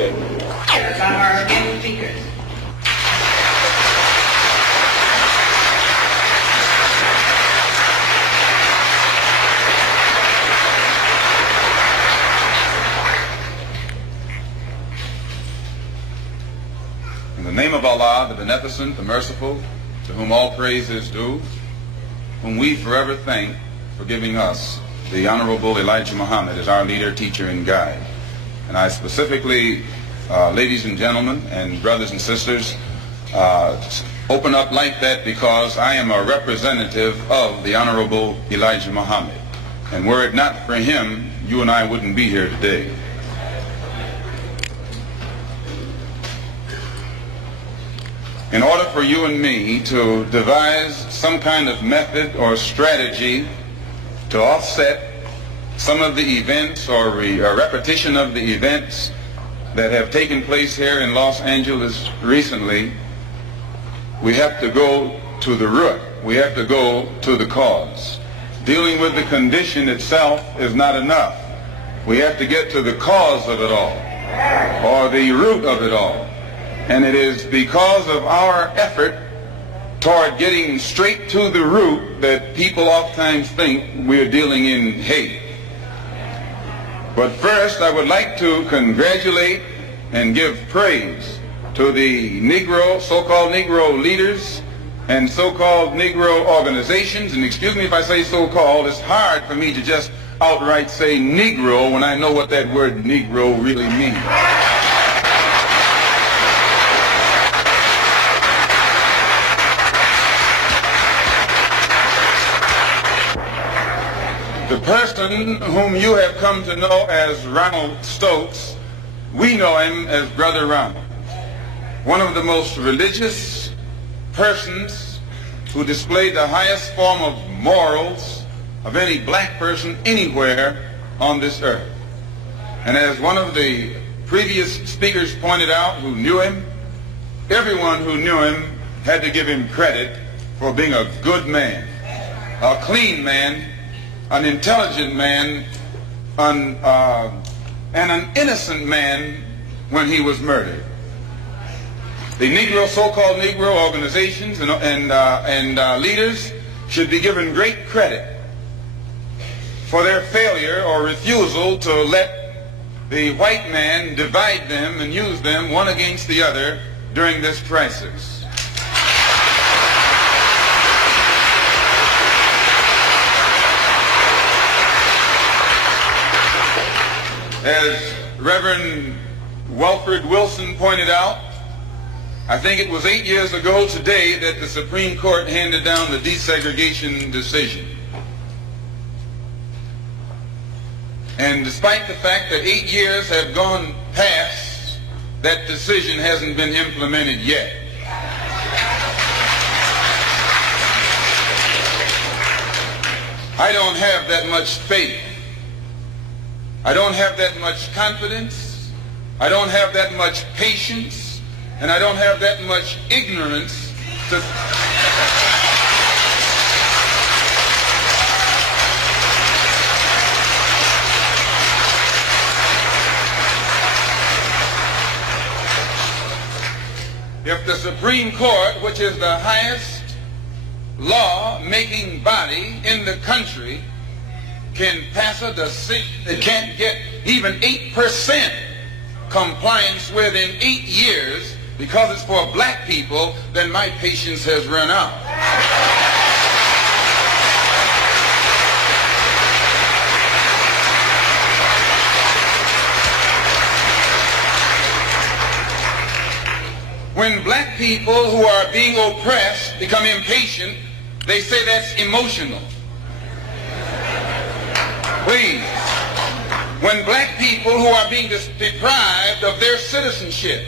Okay. By our guest speakers. In the name of Allah, the Beneficent, the Merciful, to whom all praise is due, whom we forever thank for giving us the Honorable Elijah Muhammad as our leader, teacher, and guide. And I specifically, ladies and gentlemen, and brothers and sisters, open up like that because I am a representative of the Honorable Elijah Muhammad. And were it not for him, you and I wouldn't be here today. In order for you and me to devise some kind of method or strategy to offset some of the events or a repetition of the events that have taken place here in Los Angeles recently, we have to go to the root. We have to go to the cause. Dealing with the condition itself is not enough. We have to get to the cause of it all, or the root of it all. And it is because of our effort toward getting straight to the root that people oftentimes think we're dealing in hate. But first, I would like to congratulate and give praise to the Negro, so-called Negro leaders and so-called Negro organizations. And excuse me if I say so-called, it's hard for me to just outright say Negro when I know what that word Negro really means. The person whom you have come to know as Ronald Stokes, we know him as Brother Ronald. One of the most religious persons who displayed the highest form of morals of any black person anywhere on this earth. And as one of the previous speakers pointed out who knew him, everyone who knew him had to give him credit for being a good man, a clean man, an intelligent man, and an innocent man when he was murdered. The Negro, so-called Negro organizations and leaders should be given great credit for their failure or refusal to let the white man divide them and use them one against the other during this crisis. As Reverend Wilfred Wilson pointed out, I think it was 8 years ago today that the Supreme Court handed down the desegregation decision. And despite the fact that 8 years have gone past, that decision hasn't been implemented yet. I don't have that much faith. I don't have that much confidence, I don't have that much patience, and I don't have that much ignorance to... If the Supreme Court, which is the highest law-making body in the country, can pass a decision that can't get even 8% compliance within 8 years because it's for black people, then my patience has run out. When black people who are being oppressed become impatient, they say that's emotional. Please, when black people who are being deprived of their citizenship,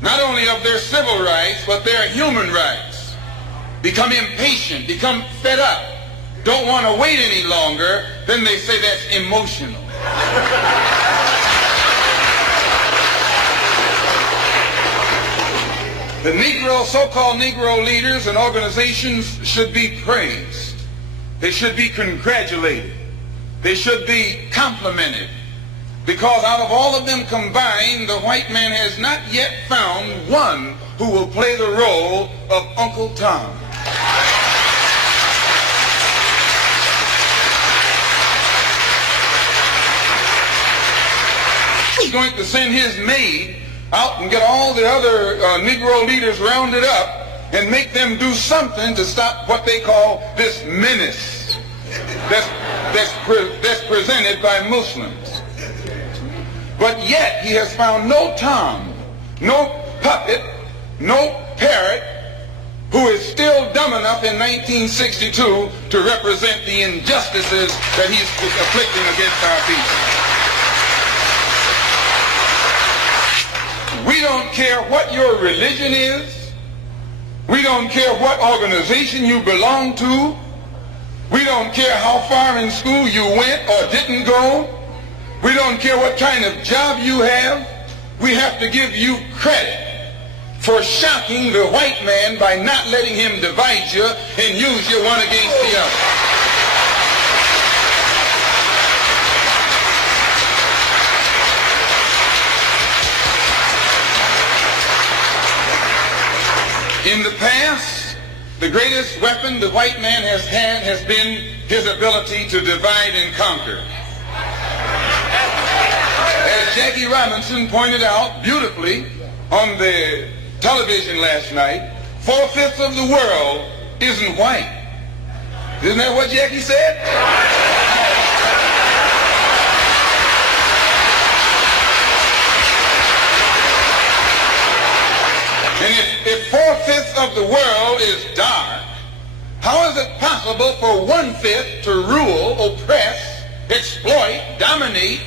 not only of their civil rights, but their human rights, become impatient, become fed up, don't want to wait any longer, then they say that's emotional. The Negro, so-called Negro leaders and organizations should be praised. They should be congratulated. They should be complimented. Because out of all of them combined, the white man has not yet found one who will play the role of Uncle Tom. He's going to send his maid out and get all the other Negro leaders rounded up and make them do something to stop what they call this menace that's presented by Muslims. But yet he has found no Tom, no puppet, no parrot who is still dumb enough in 1962 to represent the injustices that he's afflicting against our people. We don't care what your religion is. We don't care what organization you belong to. We don't care how far in school you went or didn't go. We don't care what kind of job you have. We have to give you credit for shocking the white man by not letting him divide you and use you one against the other. In the past, the greatest weapon the white man has had has been his ability to divide and conquer. As Jackie Robinson pointed out beautifully on the television last night, 4/5 of the world isn't white. Isn't that what Jackie said? And if 4/5 of the world is dark, how is it possible for 1/5 to rule, oppress, exploit, dominate,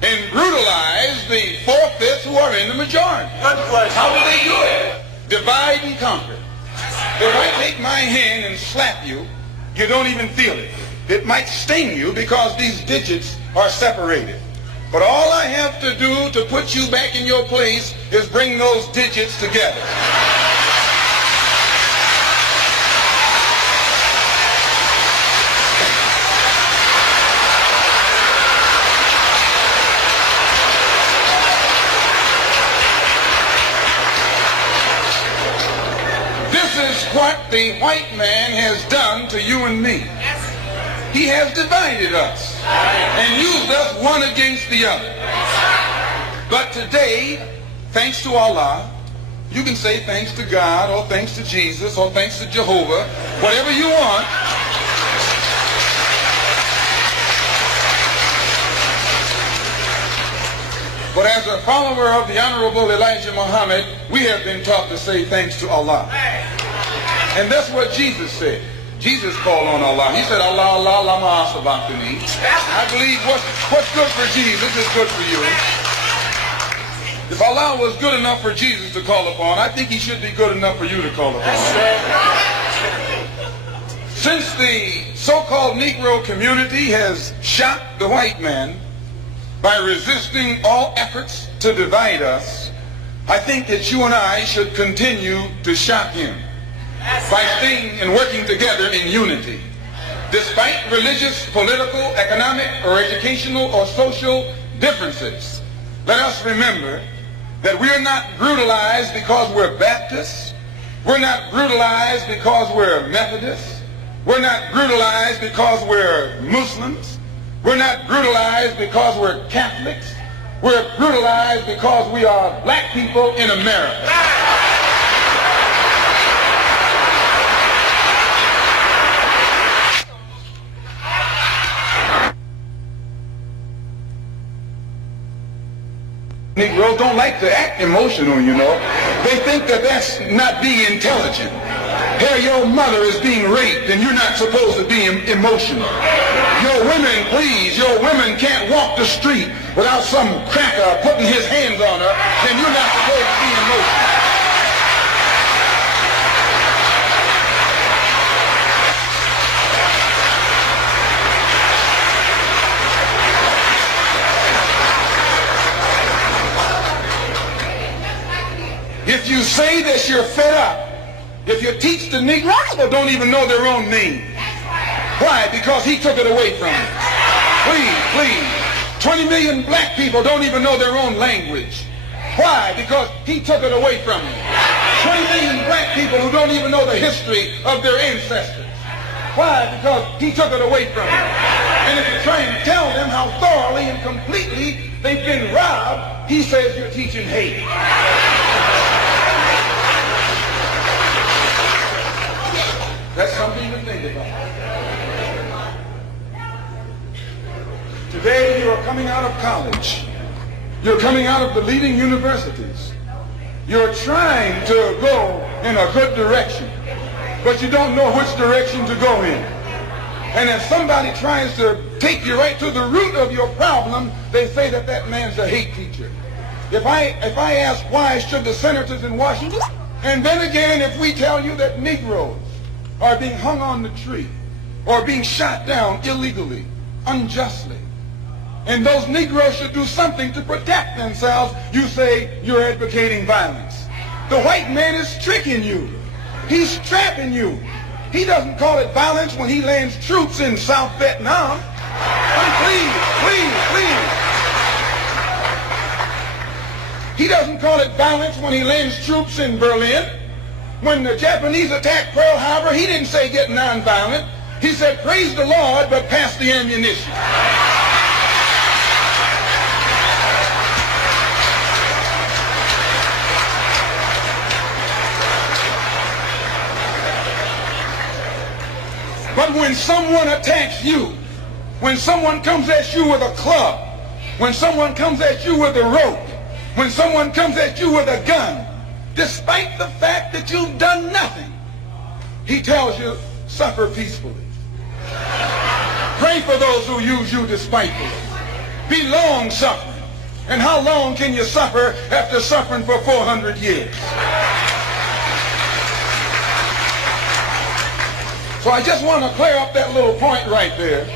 and brutalize the 4/5 who are in the majority? How do they do it? Divide and conquer. If I take my hand and slap you, you don't even feel it. It might sting you because these digits are separated. But all I have to do to put you back in your place is bring those digits together. This is what the white man has done to you and me. He has divided us and used us one against the other. But today, thanks to Allah, you can say thanks to God or thanks to Jesus or thanks to Jehovah, whatever you want. But as a follower of the Honorable Elijah Muhammad, we have been taught to say thanks to Allah. And that's what Jesus said. Jesus called on Allah. He said, Allah, Allah, lama asabachthani. I believe what's good for Jesus is good for you. If Allah was good enough for Jesus to call upon, I think he should be good enough for you to call upon. Since the so-called Negro community has shocked the white man by resisting all efforts to divide us, I think that you and I should continue to shock him by staying and working together in unity. Despite religious, political, economic, or educational or social differences, let us remember that we are not brutalized because we're Baptists. We're not brutalized because we're Methodists. We're not brutalized because we're Muslims. We're not brutalized because we're Catholics. We're brutalized because we are black people in America. Negroes don't like to act emotional, you know. They think that that's not being intelligent. Here your mother is being raped and you're not supposed to be emotional. Your women, please, your women can't walk the street without some cracker putting his hands on her, then you're not supposed to be emotional. If you say that you're fed up, if you teach the Negroes who don't even know their own name. Why? Because he took it away from them. Please, please. 20 million black people don't even know their own language. Why? Because he took it away from them. 20 million black people who don't even know the history of their ancestors. Why? Because he took it away from them. And if you try and tell them how thoroughly and completely they've been robbed, he says you're teaching hate. That's something to think about. Today you are coming out of college. You're coming out of the leading universities. You're trying to go in a good direction, but you don't know which direction to go in. And if somebody tries to take you right to the root of your problem, they say that that man's a hate teacher. If I ask why should the senators in Washington, and then again if we tell you that Negroes are being hung on the tree or being shot down illegally, unjustly, and those Negroes should do something to protect themselves, you say you're advocating violence. The white man is tricking you. He's trapping you. He doesn't call it violence when he lands troops in South Vietnam. Please. He doesn't call it violence when he lands troops in Berlin. When the Japanese attacked Pearl Harbor, he didn't say get nonviolent. He said praise the Lord, but pass the ammunition. But when someone attacks you, when someone comes at you with a club, when someone comes at you with a rope, when someone comes at you with a gun, despite the fact that you've done nothing, he tells you, suffer peacefully. Pray for those who use you despitefully. Be long-suffering. And how long can you suffer after suffering for 400 years? So I just want to clear up that little point right there,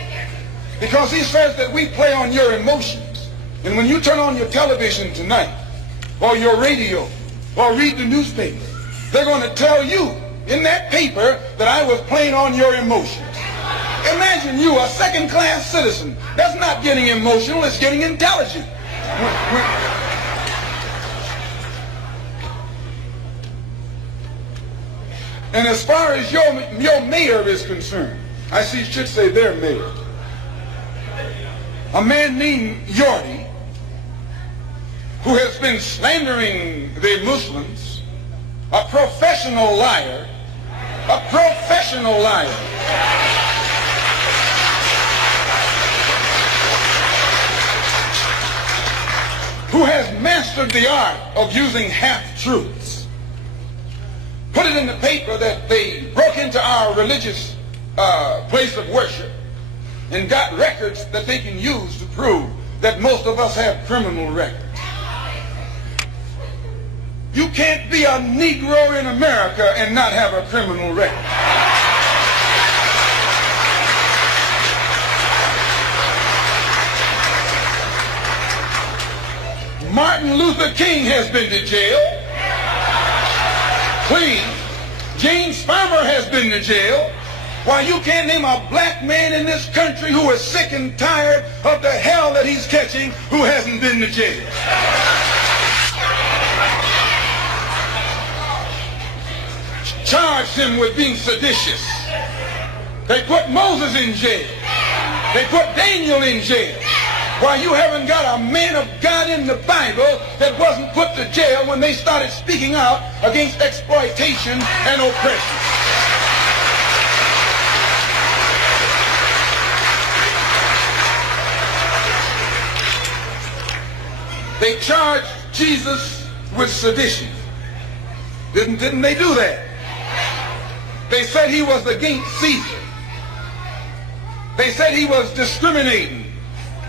because he says that we play on your emotions. And when you turn on your television tonight, or your radio, or read the newspaper, they're going to tell you in that paper that I was playing on your emotions. Imagine you, a second-class citizen. That's not getting emotional, it's getting intelligent. And as far as your mayor is concerned, I see should say their mayor, a man named Yorty, who has been slandering the Muslims, a professional liar, who has mastered the art of using half-truths. Put it in the paper that they broke into our religious place of worship and got records that they can use to prove that most of us have criminal records. You can't be a Negro in America and not have a criminal record. Martin Luther King has been to jail. Please. James Farmer has been to jail. Why, you can't name a black man in this country who is sick and tired of the hell that he's catching who hasn't been to jail. Charged him with being seditious. They put Moses in jail. They put Daniel in jail. Why, you haven't got a man of God in the Bible that wasn't put to jail when they started speaking out against exploitation and oppression. They charged Jesus with sedition. Didn't they do that? They said he was against Caesar. They said he was discriminating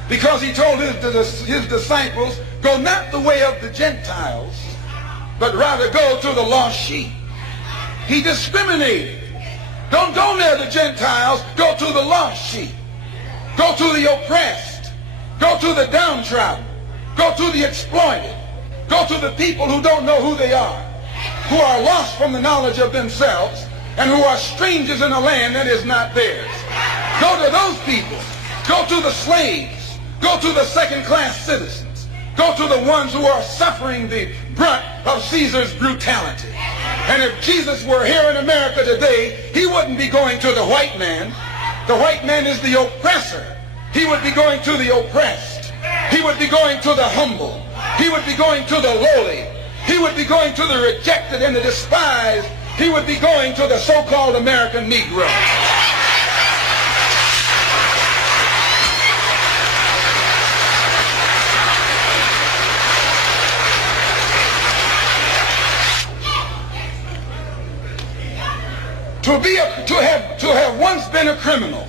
because he told his disciples, go not the way of the Gentiles, but rather go to the lost sheep. He discriminated. Don't go near the Gentiles, go to the lost sheep. Go to the oppressed. Go to the downtrodden. Go to the exploited. Go to the people who don't know who they are, who are lost from the knowledge of themselves, and who are strangers in a land that is not theirs. Go to those people. Go to the slaves. Go to the second-class citizens. Go to the ones who are suffering the brunt of Caesar's brutality. And if Jesus were here in America today, he wouldn't be going to the white man. The white man is the oppressor. He would be going to the oppressed. He would be going to the humble. He would be going to the lowly. He would be going to the rejected and the despised. He would be going to the so-called American Negro. To have once been a criminal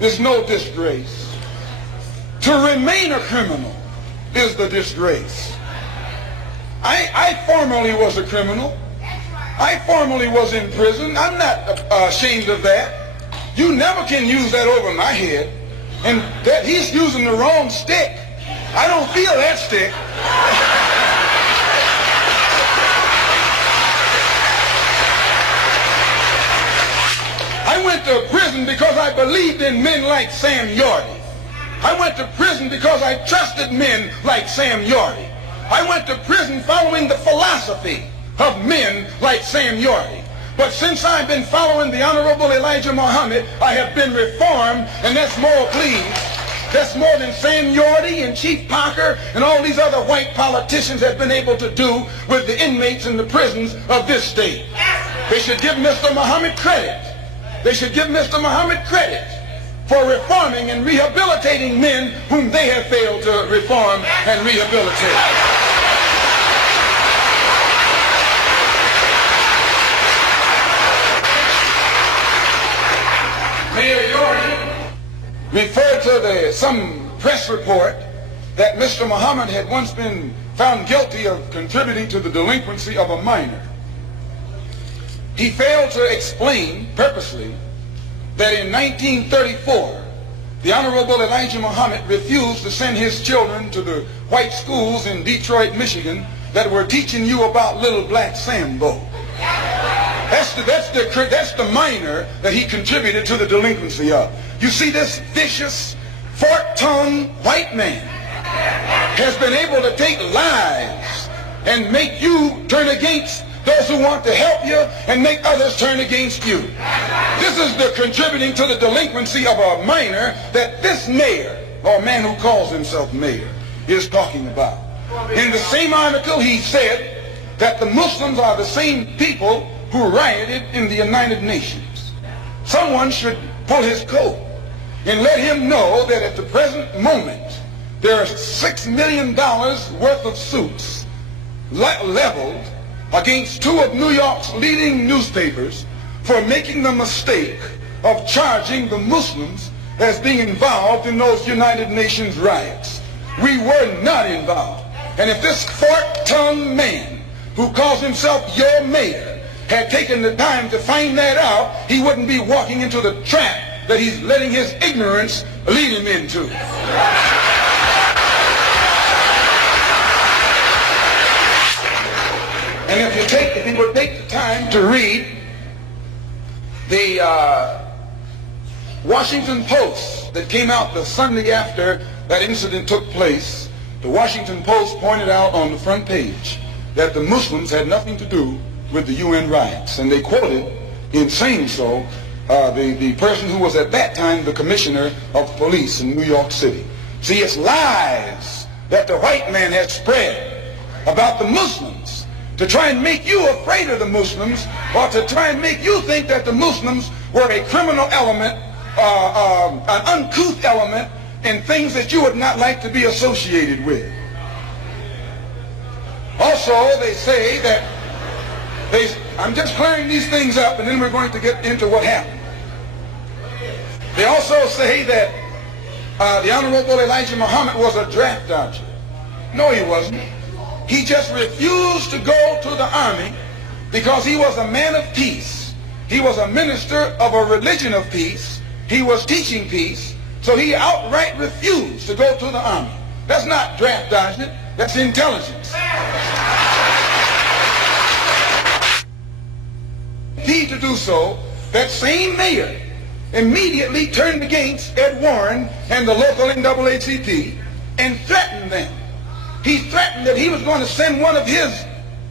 is no disgrace. To remain a criminal is the disgrace. I formerly was a criminal. I formerly was in prison. I'm not ashamed of that. You never can use that over my head. And that he's using the wrong stick. I don't feel that stick. I went to prison because I believed in men like Sam Yorty. I went to prison because I trusted men like Sam Yorty. I went to prison following the philosophy of men like Sam Yorty. But since I've been following the Honorable Elijah Muhammad, I have been reformed, and that's more, please. That's more than Sam Yorty and Chief Parker and all these other white politicians have been able to do with the inmates in the prisons of this state. They should give Mr. Muhammad credit. They should give Mr. Muhammad credit for reforming and rehabilitating men whom they have failed to reform and rehabilitate. Mayor Yorty referred to some press report that Mr. Muhammad had once been found guilty of contributing to the delinquency of a minor. He failed to explain purposely that in 1934, the Honorable Elijah Muhammad refused to send his children to the white schools in Detroit, Michigan that were teaching you about little black Sambo. That's the minor that he contributed to the delinquency of. You see, this vicious, fork-tongued white man has been able to take lives and make you turn against those who want to help you and make others turn against you. This is the contributing to the delinquency of a minor that this mayor, or man who calls himself mayor, is talking about. In the same article, he said that the Muslims are the same people who rioted in the United Nations. Someone should pull his coat and let him know that at the present moment, there are $6 million worth of suits leveled against two of New York's leading newspapers for making the mistake of charging the Muslims as being involved in those United Nations riots. We were not involved. And if this fork-tongued man who calls himself your mayor had taken the time to find that out, he wouldn't be walking into the trap that he's letting his ignorance lead him into. And if you would take the time to read the Washington Post that came out the Sunday after that incident took place, the Washington Post pointed out on the front page that the Muslims had nothing to do with the UN riots. And they quoted, in saying so, the person who was at that time the commissioner of police in New York City. See, it's lies that the white man has spread about the Muslims to try and make you afraid of the Muslims, or to try and make you think that the Muslims were a criminal element, an uncouth element, and things that you would not like to be associated with. Also, they say that, I'm just clearing these things up and then we're going to get into what happened. They also say that the Honorable Elijah Muhammad was a draft dodger. No, he wasn't. He just refused to go to the army because he was a man of peace. He was a minister of a religion of peace. He was teaching peace. So he outright refused to go to the army. That's not draft dodging, that's intelligence. He to do so, that same mayor immediately turned against Ed Warren and the local NAACP and threatened them. He threatened that he was going to send one of his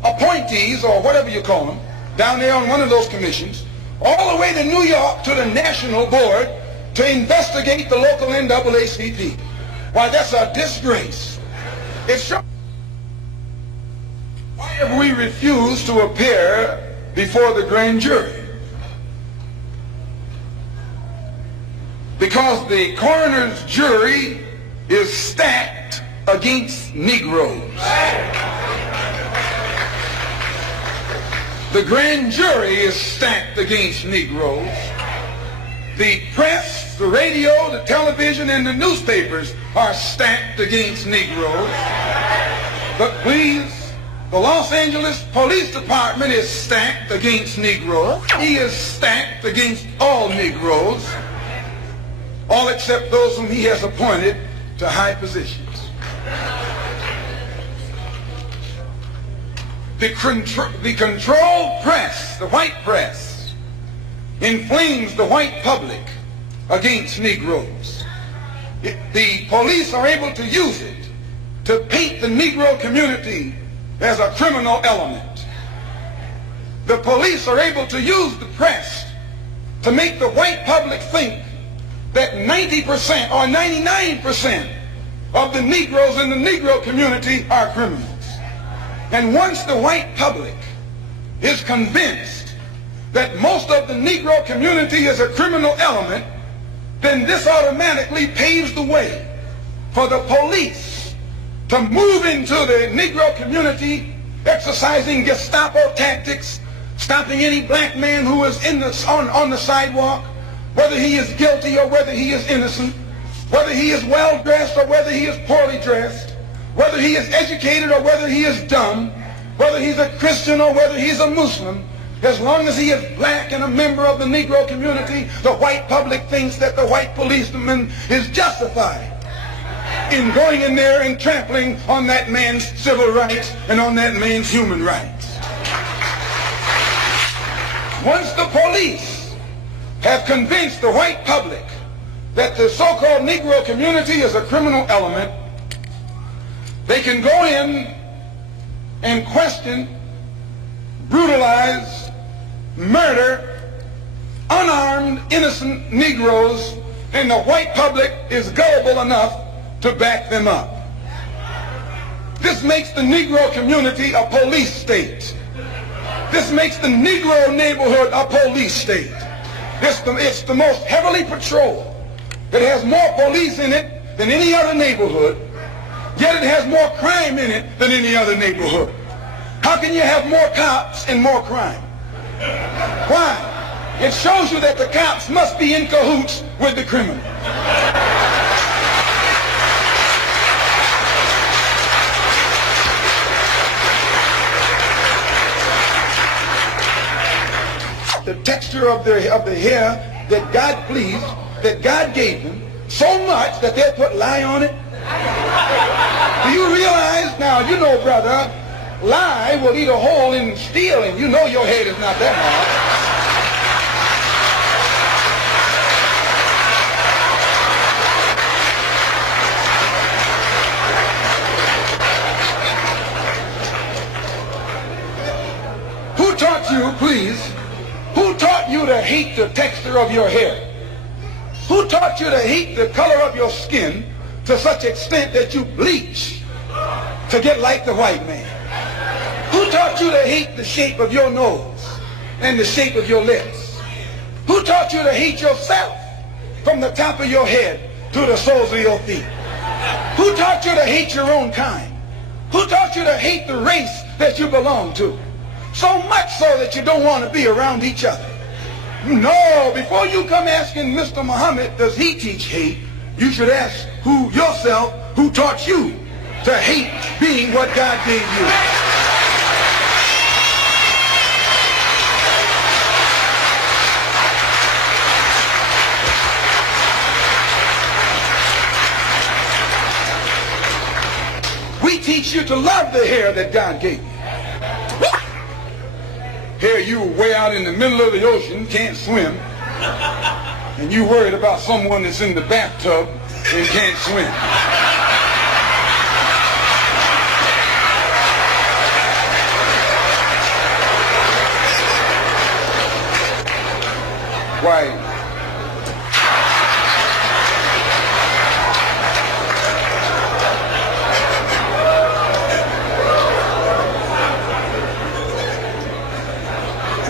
appointees, or whatever you call them, down there on one of those commissions, all the way to New York to the national board to investigate the local NAACP. Why, that's a disgrace. It's why have we refused to appear before the grand jury? Because the coroner's jury is stacked against Negroes. The grand jury is stacked against Negroes. The press, the radio, the television, and the newspapers are stacked against Negroes. But please, the Los Angeles Police Department is stacked against Negroes. He is stacked against all Negroes, all except those whom he has appointed to high positions. The controlled press, the white press, inflames the white public against Negroes. The police are able to use it to paint the Negro community as a criminal element. The police are able to use the press to make the white public think that 90% or 99% of the Negroes in the Negro community are criminals. And once the white public is convinced that most of the Negro community is a criminal element, then this automatically paves the way for the police to move into the Negro community, exercising Gestapo tactics, stopping any black man who is on the sidewalk, whether he is guilty or whether he is innocent, whether he is well dressed or whether he is poorly dressed, whether he is educated or whether he is dumb, whether he's a Christian or whether he's a Muslim. As long as he is black and a member of the Negro community, the white public thinks that the white policeman is justified in going in there and trampling on that man's civil rights and on that man's human rights. Once the police have convinced the white public that the so-called Negro community is a criminal element, they can go in and question, brutalize, murder unarmed, innocent Negroes, and the white public is gullible enough to back them up. This makes the Negro community a police state. This makes the Negro neighborhood a police state. It's the most heavily patrolled. It has more police in it than any other neighborhood, yet it has more crime in it than any other neighborhood. How can you have more cops and more crime? Why? It shows you that the cops must be in cahoots with the criminal. The texture of the hair that God pleased, that God gave them, so much that they'll put lye on it. Do you realize? Now, you know, brother, lye will eat a hole in steel, and you know your head is not that hard. Who taught you, please, who taught you to hate the texture of your hair? Who taught you to hate the color of your skin to such extent that you bleach to get like the white man? Who taught you to hate the shape of your nose and the shape of your lips? Who taught you to hate yourself from the top of your head to the soles of your feet? Who taught you to hate your own kind? Who taught you to hate the race that you belong to? So much so that you don't want to be around each other. No, before you come asking Mr. Muhammad, does he teach hate, you should ask yourself, who taught you to hate being what God gave you? We teach you to love the hair that God gave you. Here you way out in the middle of the ocean, can't swim. and you worried about someone that's in the bathtub and can't swim. Why?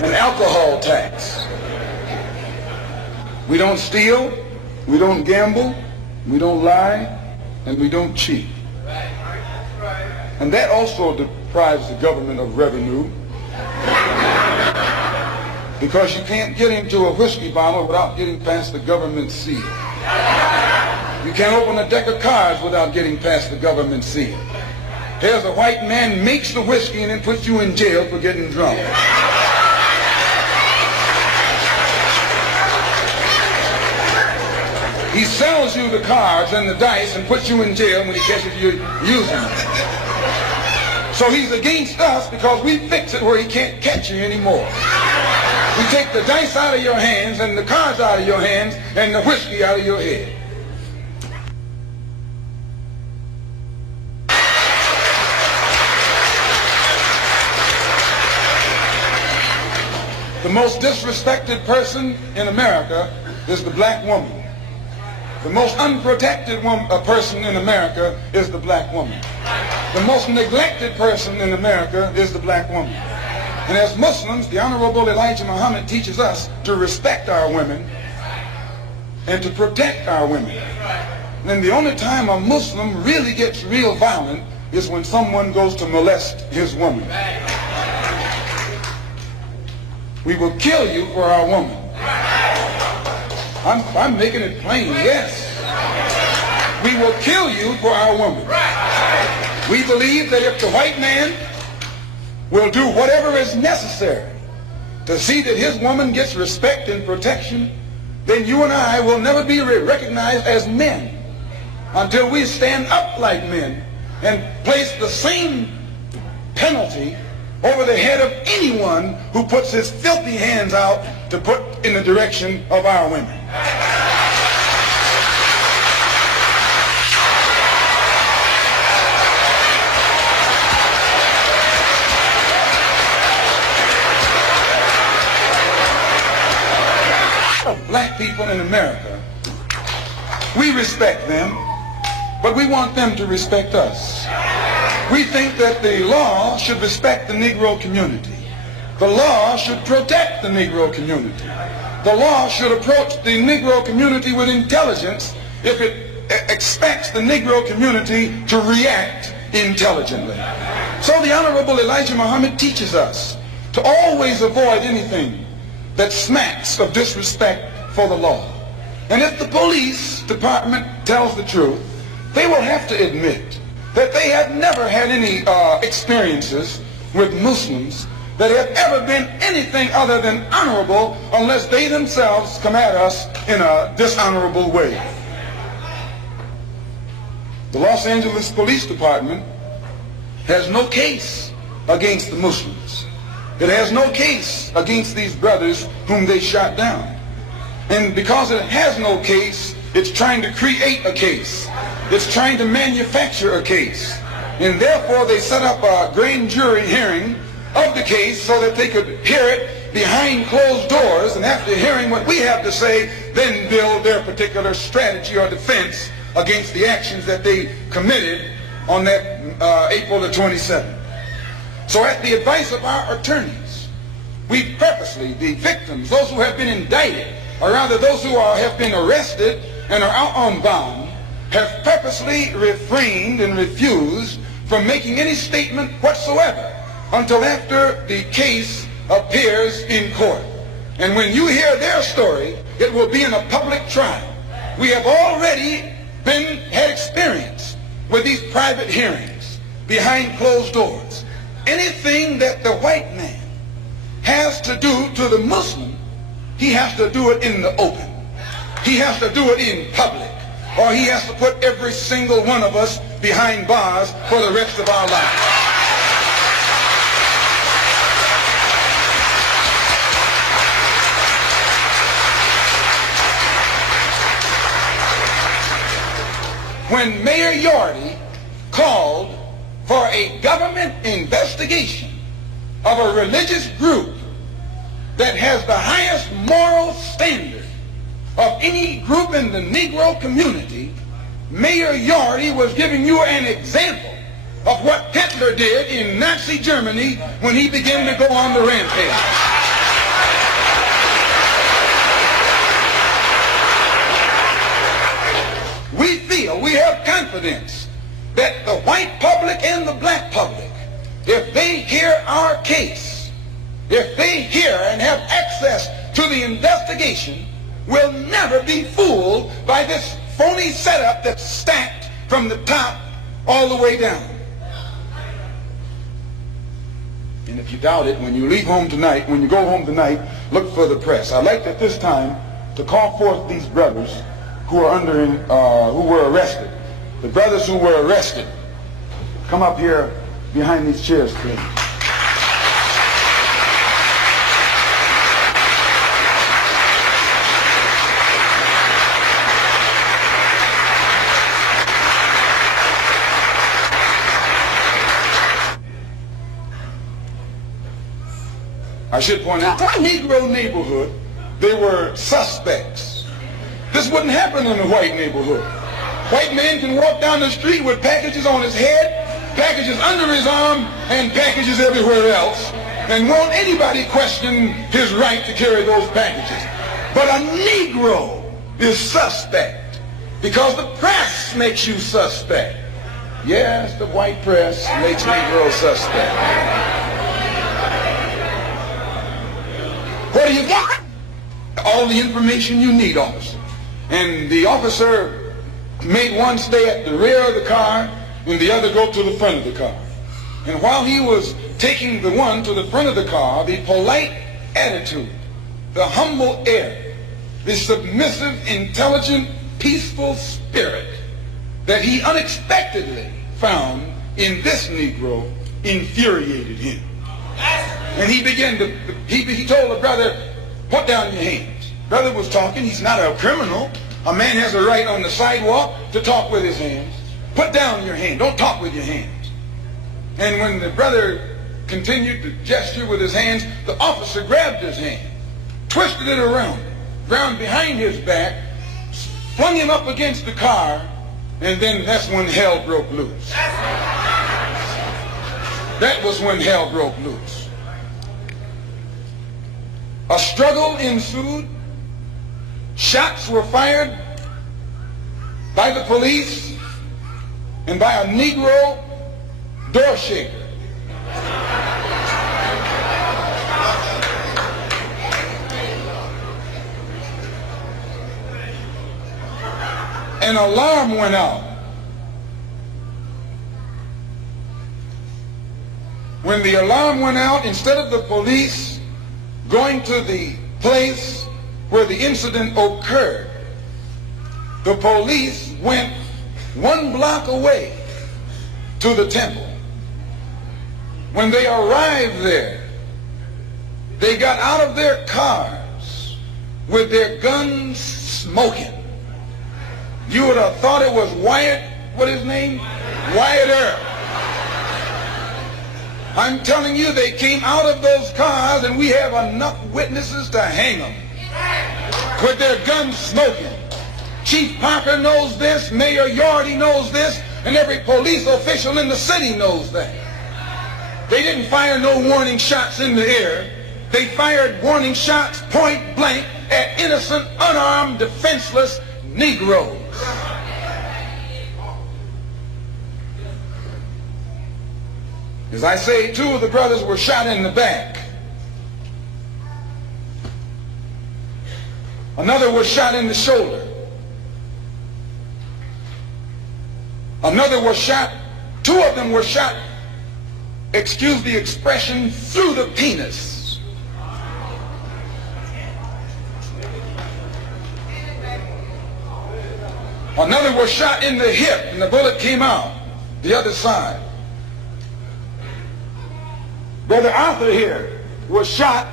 An alcohol tax. We don't steal, we don't gamble, we don't lie, and we don't cheat. And that also deprives the government of revenue, because you can't get into a whiskey bottle without getting past the government seal. You can't open a deck of cards without getting past the government seal. Here's a white man makes the whiskey and then puts you in jail for getting drunk. He sells you the cards and the dice and puts you in jail when he catches you using them. So he's against us because we fix it where he can't catch you anymore. We take the dice out of your hands and the cards out of your hands and the whiskey out of your head. The most disrespected person in America is the black woman. The most unprotected person in America is the black woman. The most neglected person in America is the black woman. And as Muslims, the Honorable Elijah Muhammad teaches us to respect our women and to protect our women. And the only time a Muslim really gets real violent is when someone goes to molest his woman. We will kill you for our woman. I'm making it plain, yes. We will kill you for our woman. We believe that if the white man will do whatever is necessary to see that his woman gets respect and protection, then you and I will never be recognized as men until we stand up like men and place the same penalty over the head of anyone who puts his filthy hands out to put in the direction of our women. Black people in America, we respect them, but we want them to respect us. We think that the law should respect the Negro community. The law should protect the Negro community. The law should approach the Negro community with intelligence if it expects the Negro community to react intelligently. So the Honorable Elijah Muhammad teaches us to always avoid anything that smacks of disrespect for the law. And if the police department tells the truth, they will have to admit that they have never had any experiences with Muslims that have ever been anything other than honorable unless they themselves come at us in a dishonorable way. The Los Angeles Police Department has no case against the Muslims. It has no case against these brothers whom they shot down. And because it has no case, it's trying to create a case. It's trying to manufacture a case. And therefore they set up a grand jury hearing of the case so that they could hear it behind closed doors, and after hearing what we have to say, then build their particular strategy or defense against the actions that they committed on that April the 27th. So at the advice of our attorneys, we purposely, the victims, those who have been indicted, or rather those who have been arrested and are out on bond, have purposely refrained and refused from making any statement whatsoever until after the case appears in court. And when you hear their story, it will be in a public trial. We have already had experience with these private hearings behind closed doors. Anything that the white man has to do to the Muslim, he has to do it in the open. He has to do it in public, or he has to put every single one of us behind bars for the rest of our lives. when Mayor Yorty called for a government investigation of a religious group that has the highest moral standard of any group in the Negro community. Mayor Yorty was giving you an example of what Hitler did in Nazi Germany when he began to go on the rampage. We have confidence that the white public and the black public, if they hear our case, if they hear and have access to the investigation, will never be fooled by this phony setup that's stacked from the top all the way down. And if you doubt it, when you leave home tonight, when you go home tonight, look for the press. I'd like at this time to call forth these brothers who were arrested. The brothers who were arrested, come up here behind these chairs, please. I should point out, in the Negro neighborhood, they were suspects. This wouldn't happen in a white neighborhood. White man can walk down the street with packages on his head, packages under his arm, and packages everywhere else, and won't anybody question his right to carry those packages. But a Negro is suspect because the press makes you suspect. Yes, the white press makes Negroes suspect. What do you got? All the information you need, officer. And the officer made one stay at the rear of the car and the other go to the front of the car. And while he was taking the one to the front of the car, the polite attitude, the humble air, the submissive, intelligent, peaceful spirit that he unexpectedly found in this Negro infuriated him. And he began to, he told the brother, put down your hands. Brother was talking, he's not a criminal. A man has a right on the sidewalk to talk with his hands. Put down your hand, don't talk with your hands. And when the brother continued to gesture with his hands, the officer grabbed his hand, twisted it around behind his back, flung him up against the car, and then that's when hell broke loose. That was when hell broke loose. A struggle ensued. Shots were fired by the police and by a Negro door shaker. An alarm went out. When the alarm went out, instead of the police going to the place where the incident occurred, the police went 1 block away to the temple. When they arrived there, they got out of their cars with their guns smoking. You would have thought it was Wyatt, what his name? Wyatt Earp. I'm telling you, they came out of those cars and we have enough witnesses to hang them with their guns smoking. Chief Parker knows this, Mayor Yorty knows this, and every police official in the city knows that. They didn't fire no warning shots in the air. They fired warning shots point blank at innocent, unarmed, defenseless Negroes. As I say, 2 of the brothers were shot in the back. Another was shot in the shoulder. Another was shot, 2 of them were shot, excuse the expression, through the penis. Another was shot in the hip and the bullet came out the other side. Brother Arthur here was shot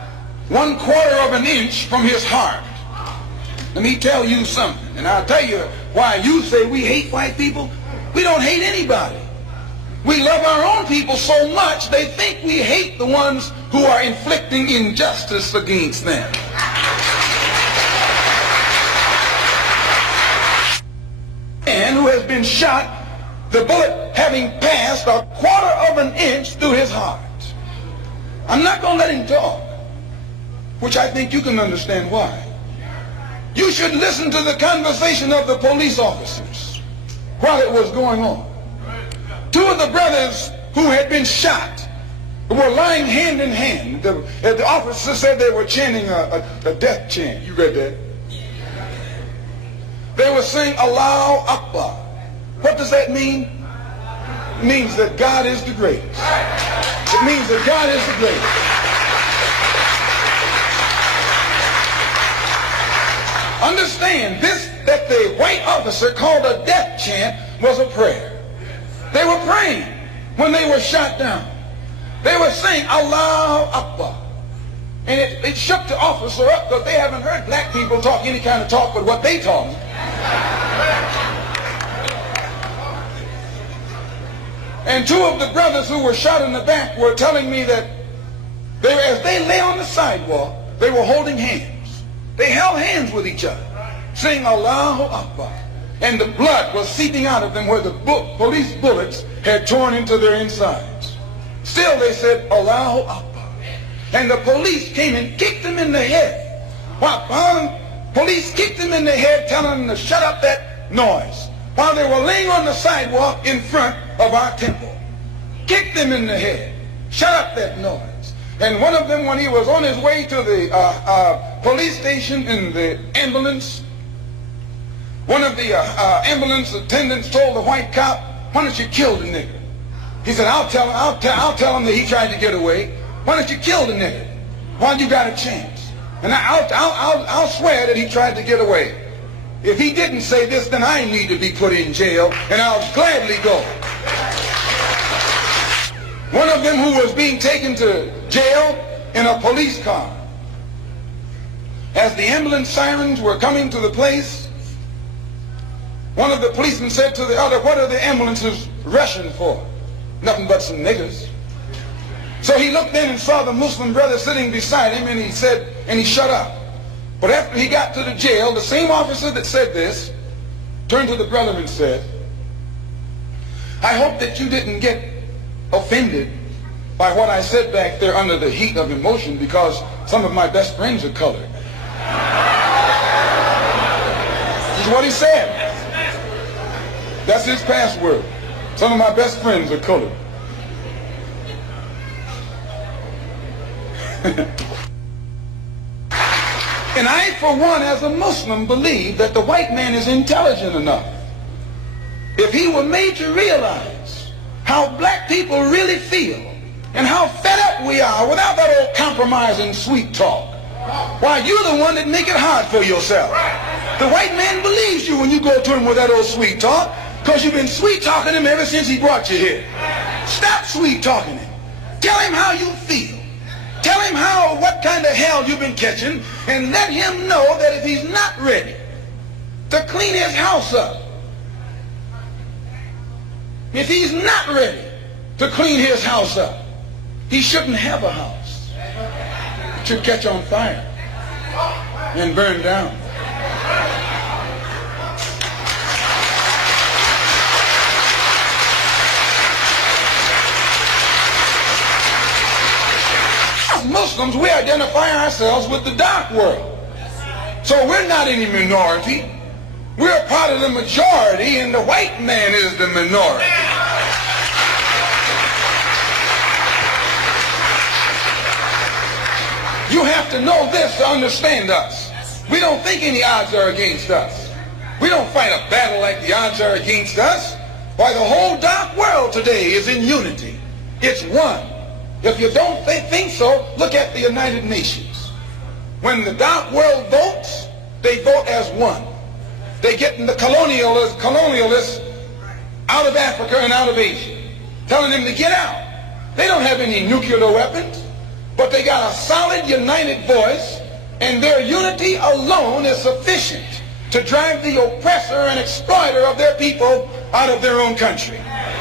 1/4 of an inch from his heart. Let me tell you something, and I'll tell you why you say we hate white people. We don't hate anybody. We love our own people so much they think we hate the ones who are inflicting injustice against them. Man who has been shot, the bullet having passed a quarter of an inch through his heart. I'm not going to let him talk, which I think you can understand why. You should listen to the conversation of the police officers while it was going on. Two of the brothers who had been shot were lying hand in hand. The officer said they were chanting a death chant. You read that? They were saying, Allahu Akbar. What does that mean? It means that God is the greatest. It means that God is the greatest. Understand, this that the white officer called a death chant was a prayer. They were praying when they were shot down. They were saying, Allahu Akbar. And it shook the officer up because they haven't heard black people talk any kind of talk but what they taught them. And two of the brothers who were shot in the back were telling me that as they lay on the sidewalk, they were holding hands. They held hands with each other, saying Allahu Akbar. And the blood was seeping out of them where the police bullets had torn into their insides. Still they said Allahu Akbar. And the police came and kicked them in the head. While police kicked them in the head, telling them to shut up that noise, while they were laying on the sidewalk in front of our temple. Kicked them in the head. Shut up that noise. And one of them, when he was on his way to the police station in the ambulance, one of the ambulance attendants told the white cop, why don't you kill the nigger? He said, I'll tell him that he tried to get away. Why don't you kill the nigger while you got a chance? And I'll swear that he tried to get away. If he didn't say this, then I need to be put in jail, and I'll gladly go. One of them who was being taken to jail in a police car. As the ambulance sirens were coming to the place, one of the policemen said to the other, what are the ambulances rushing for? Nothing but some niggers. So he looked in and saw the Muslim brother sitting beside him, and he said, and he shut up. But after he got to the jail, the same officer that said this turned to the brother and said, I hope that you didn't get offended by what I said back there under the heat of emotion, because some of my best friends are colored. This is what he said. That's his password. Some of my best friends are colored. And I, for one, as a Muslim, believe that the white man is intelligent enough. If he were made to realize how black people really feel and how fed up we are without that old compromise and sweet talk, why, you're the one that make it hard for yourself. The white man believes you when you go to him with that old sweet talk, because you've been sweet talking him ever since he brought you here. Stop sweet talking him. Tell him how you feel. Tell him what kind of hell you've been catching, and let him know that if he's not ready to clean his house up, if he's not ready to clean his house up, he shouldn't have a house. It should catch on fire and burn down. Muslims, we identify ourselves with the dark world. So we're not any minority. We're a part of the majority, and the white man is the minority. You have to know this to understand us. We don't think any odds are against us. We don't fight a battle like the odds are against us. Why, the whole dark world today is in unity. It's one. If you don't think so, look at the United Nations. When the dark world votes, they vote as one. They get the colonialists out of Africa and out of Asia, telling them to get out. They don't have any nuclear weapons, but they got a solid united voice, and their unity alone is sufficient to drive the oppressor and exploiter of their people out of their own country.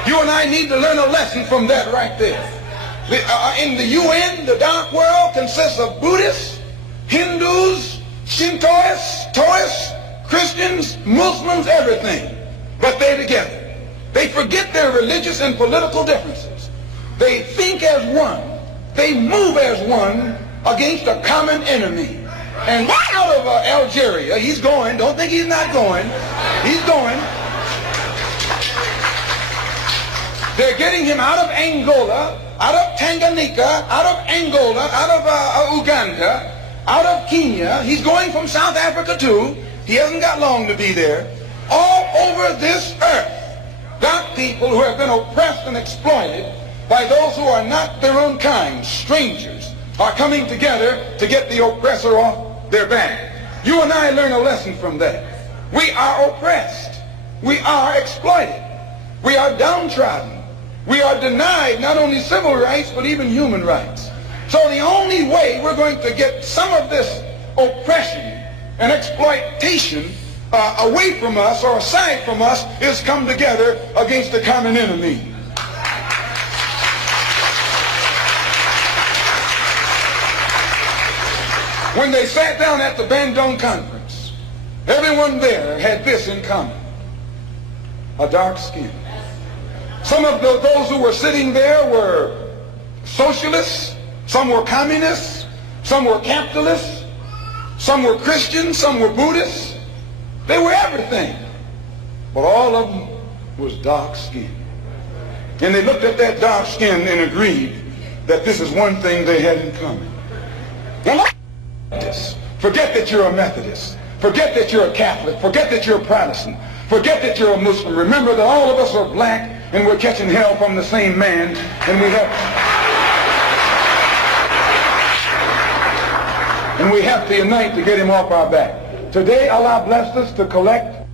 You and I need to learn a lesson from that right there. In the UN, the dark world consists of Buddhists, Hindus, Shintoists, Taoists, Christians, Muslims, everything. But they're together. They forget their religious and political differences. They think as one. They move as one against a common enemy. And out of Algeria, he's going. Don't think he's not going. He's going. They're getting him out of Angola, out of Tanganyika, out of Angola, out of Uganda, out of Kenya. He's going from South Africa too. He hasn't got long to be there. All over this earth, got people who have been oppressed and exploited by those who are not their own kind, strangers, are coming together to get the oppressor off their back. You and I learn a lesson from that. We are oppressed. We are exploited. We are downtrodden. We are denied not only civil rights, but even human rights. So the only way we're going to get some of this oppression and exploitation away from us or aside from us is come together against the common enemy. When they sat down at the Bandung conference, everyone there had this in common: a dark skin. Some of those who were sitting there were socialists, some were communists, some were capitalists, some were Christians, some were Buddhists. They were everything. But all of them was dark skin. And they looked at that dark skin and agreed that this is one thing they had in common. Well, forget that you're a Methodist. Forget that you're a Catholic. Forget that you're a Protestant. Forget that you're a Muslim. Remember that all of us are black and we're catching hell from the same man, and we have to unite to get him off our back. Today, Allah blessed us to collect